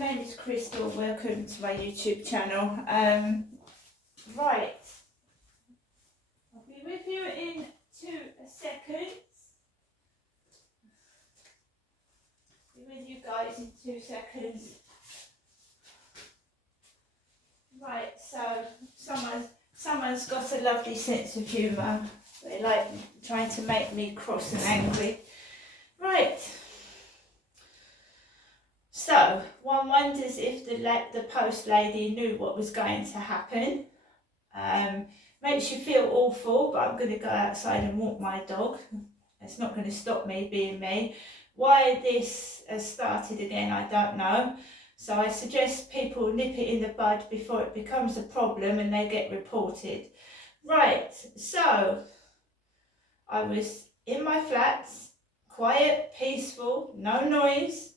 name is Crystal. Welcome to my YouTube channel. Right, I'll be with you in 2 seconds. Be with you guys in 2 seconds. Right, so someone's got a lovely sense of humour. They like trying to make me cross and angry. Right. So, one wonders if the post lady knew what was going to happen. Makes you feel awful, but I'm going to go outside and walk my dog. It's not going to stop me being me. Why this has started again, I don't know. So I suggest people nip it in the bud before it becomes a problem and they get reported. Right, so I was in my flats, quiet, peaceful, no noise.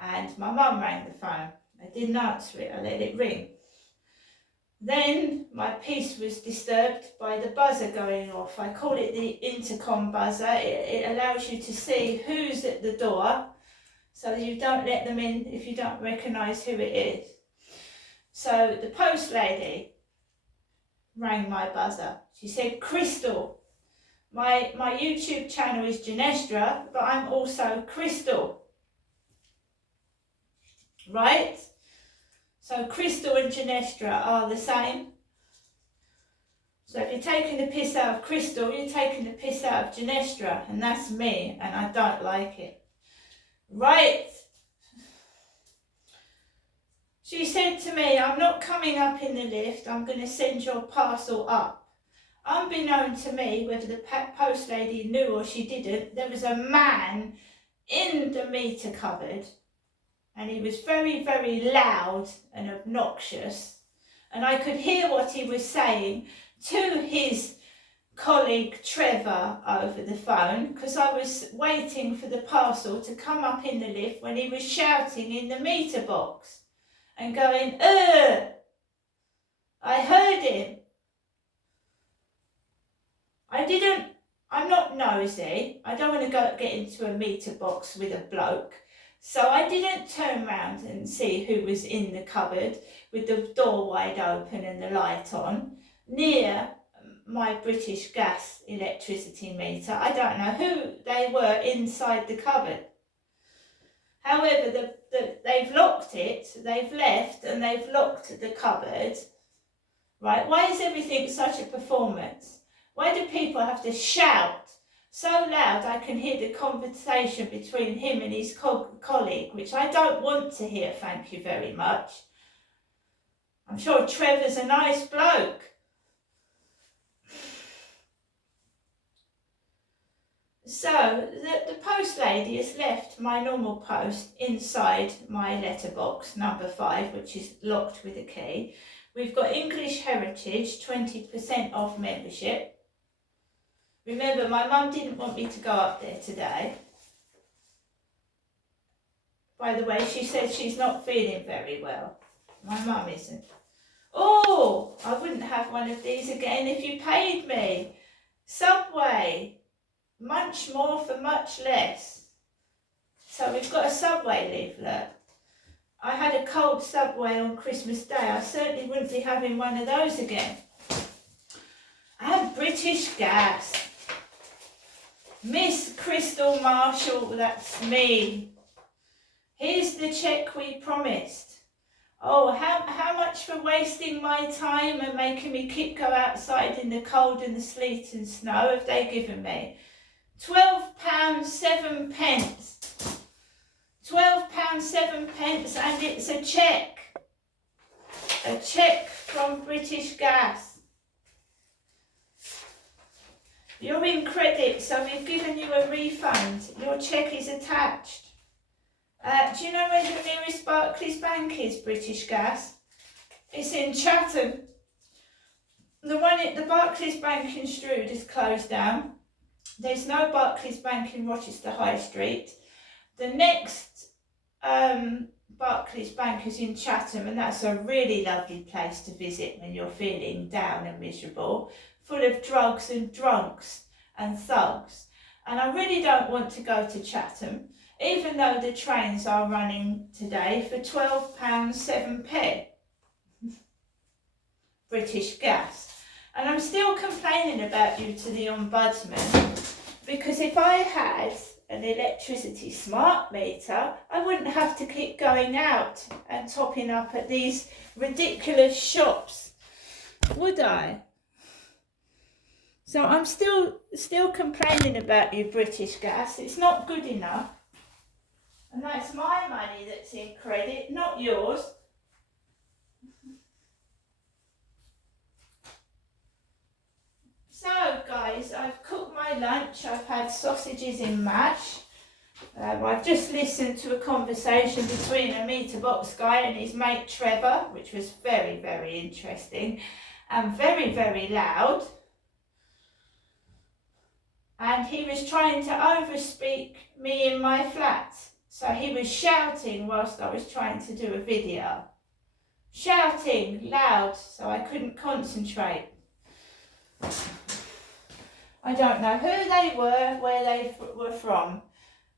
And my mum rang the phone. I didn't answer it, I let it ring. Then my peace was disturbed by the buzzer going off. I call it the intercom buzzer. It allows you to see who's at the door, so you don't let them in if you don't recognise who it is. So the post lady rang my buzzer. She said, Crystal, my YouTube channel is Genestra, but I'm also Crystal. Right? So Crystal and Genestra are the same. So if you're taking the piss out of Crystal, you're taking the piss out of Genestra, and that's me, and I don't like it. Right? She said to me, I'm not coming up in the lift, I'm going to send your parcel up. Unbeknown to me, whether the post lady knew or she didn't, there was a man in the meter cupboard. And he was very, very loud and obnoxious. And I could hear what he was saying to his colleague Trevor over the phone, because I was waiting for the parcel to come up in the lift when he was shouting in the meter box and going, I heard him. I'm not nosy. I don't want to get into a meter box with a bloke. So I didn't turn round and see who was in the cupboard with the door wide open and the light on near my British Gas electricity meter. I don't know who they were inside the cupboard. However, they've locked it, they've left and they've locked the cupboard. Right? Why is everything such a performance? Why do people have to shout so loud I can hear the conversation between him and his colleague, which I don't want to hear, thank you very much. I'm sure Trevor's a nice bloke. So the post lady has left my normal post inside my letterbox, number 5, which is locked with a key. We've got English Heritage, 20% off membership. Remember, my mum didn't want me to go up there today. By the way, she said she's not feeling very well. My mum isn't. Oh, I wouldn't have one of these again if you paid me. Subway. Much more for much less. So we've got a Subway leaflet. I had a cold Subway on Christmas Day. I certainly wouldn't be having one of those again. And British Gas. Miss Crystal Marshall, that's me. Here's the cheque we promised. Oh, how much for wasting my time and making me go outside in the cold and the sleet and snow have they given me? £12.07. £12.07, and it's a cheque. A cheque from British Gas. You're in credit, so we've given you a refund. Your cheque is attached. Do you know where the nearest Barclays Bank is, British Gas? It's in Chatham. The Barclays Bank in Strood is closed down. There's no Barclays Bank in Rochester High Street. The next Barclays Bank is in Chatham, and that's a really lovely place to visit when you're feeling down and miserable, full of drugs and drunks and thugs. And I really don't want to go to Chatham. even though the trains are running today for £12.07 British Gas. And I'm still complaining about you to the Ombudsman, because if I had an electricity smart meter, I wouldn't have to keep going out and topping up at these ridiculous shops, would I? So I'm still complaining about you, British Gas. It's not good enough. And that's my money that's in credit, not yours. So guys, I've cooked my lunch. I've had sausages in mash. I've just listened to a conversation between a meter box guy and his mate Trevor, which was very, very interesting and very, very loud. And he was trying to overspeak me in my flat. So he was shouting whilst I was trying to do a video. Shouting loud so I couldn't concentrate. I don't know who they were, where they were from,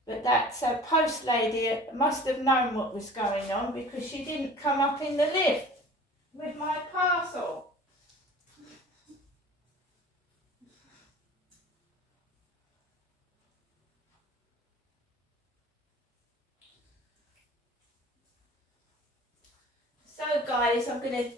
but that post lady must have known what was going on, because she didn't come up in the lift with my parcel. So guys, I'm going to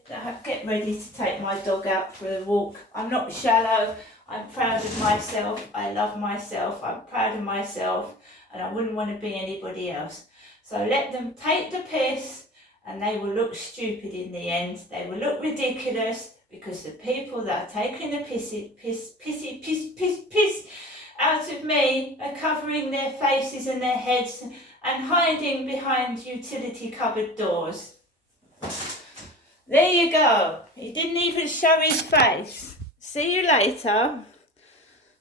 get ready to take my dog out for a walk. I'm not shallow. I'm proud of myself. I love myself. I'm proud of myself, and I wouldn't want to be anybody else. So let them take the piss, and they will look stupid in the end. They will look ridiculous, because the people that are taking the piss out of me are covering their faces and their heads and hiding behind utility cupboard doors. There you go. He didn't even show his face. See you later.